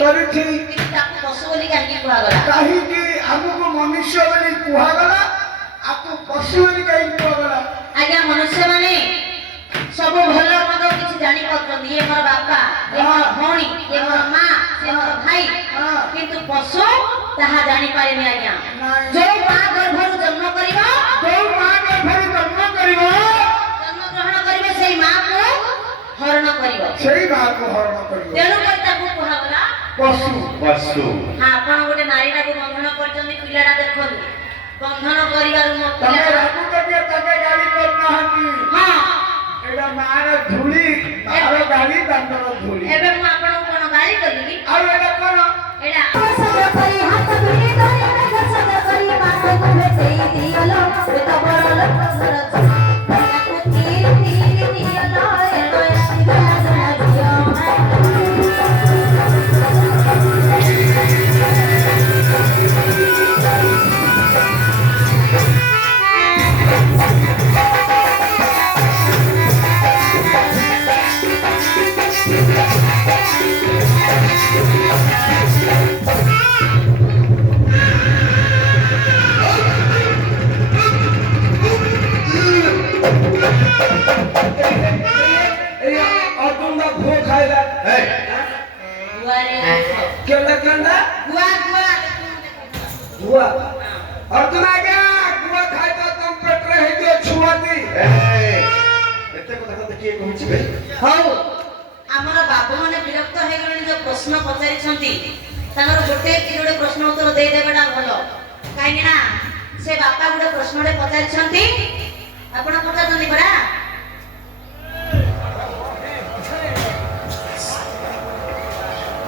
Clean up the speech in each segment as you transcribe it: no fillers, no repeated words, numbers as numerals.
କରିଛି କିନ୍ତୁ ତାକୁ ପଶୁ ବୋଲି କାହିଁକି କୁହାଗଲା? କାହିଁକି ଆମକୁ ମନୁଷ୍ୟ ବୋଲି କୁହାଗଲା ଆକୁ ପଶୁ ବୋଲି କାହିଁକି କୁହାଗଲା? ଆଜ୍ଞା ମନୁଷ୍ୟମାନେ ସବୁ ଭଲ ମନ୍ଦ କିଛି ଜାଣିପାରୁଛନ୍ତି। ଇଏ ମୋର ବାପା, ଇଏ ମୋର ଭଉଣୀ, ଇଏ ମୋର ମା, ସିଏ ମୋର ଭାଇ, କିନ୍ତୁ ପଶୁ ତାହା ଜାଣିପାରେନି ଆଜ୍ଞା। ଯୋଉ ମା ଗର୍ଭରୁ ଜନ୍ମ କରିବ, ଯୋଉ ମା ଗର୍ଭରୁ ଜନ୍ମ କରିବ, ଜନ୍ମଗ୍ରହଣ କରିବ, ସେଇ ମାକୁ ହରଣ କରିବ, ସେଇ ମାକୁ ହରଣ କରିବ। ତେଣୁକରି ତାକୁ କୁହାଗଲା ପଶୁ। ପଶୁ। ଆପଣ ଗୋଟେ ନାରୀଟାକୁ ବନ୍ଧନ କରିଛନ୍ତି, ପିଲାଟା ଦେଖନ୍ତୁ ବନ୍ଧନ କରିବାରୁ ମୋ ତମେ ପିଲାଟା ଭାବୁଛ ଯେ ତମେ ଗାଳି କରୁନାହାନ୍ତି। ହଁ ଏଇଟା ମାର ଧୂଳି, ମାର ଗାଳି ତାଙ୍କର ଧୂଳି। ଏବେ ମୁଁ ଆପଣଙ୍କୁ କଣ ଗାଳି କଲି? ଆଉ ଏଇଟା କଣ? ଏଇଟା ହଉ ଆମର ବାବୁ ମାନେ ବିରକ୍ତ ହେଇଗଲେଣି ଯୋଉ ପ୍ରଶ୍ନ ପଚାରିଛନ୍ତି ତାଙ୍କର ଗୋଟେ ପ୍ରଶ୍ନ ଉତ୍ତର ଦେଇଦେବାଟା ଭଲ। କାହିଁକି ନା ସେ ବାପା ଗୋଟେ ପ୍ରଶ୍ନଟେ ପଚାରିଛନ୍ତି, ଆପଣ ପଚାରୁଛନ୍ତି ପରା?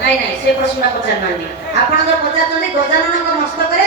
ନାଇଁ ସେ ପ୍ରଶ୍ନଟା ପଚାରୁନାହାନ୍ତି। ଆପଣ ଯୋଉ ପଚାରୁଛନ୍ତି ଗଜାନନଙ୍କ ମସ୍ତକରେ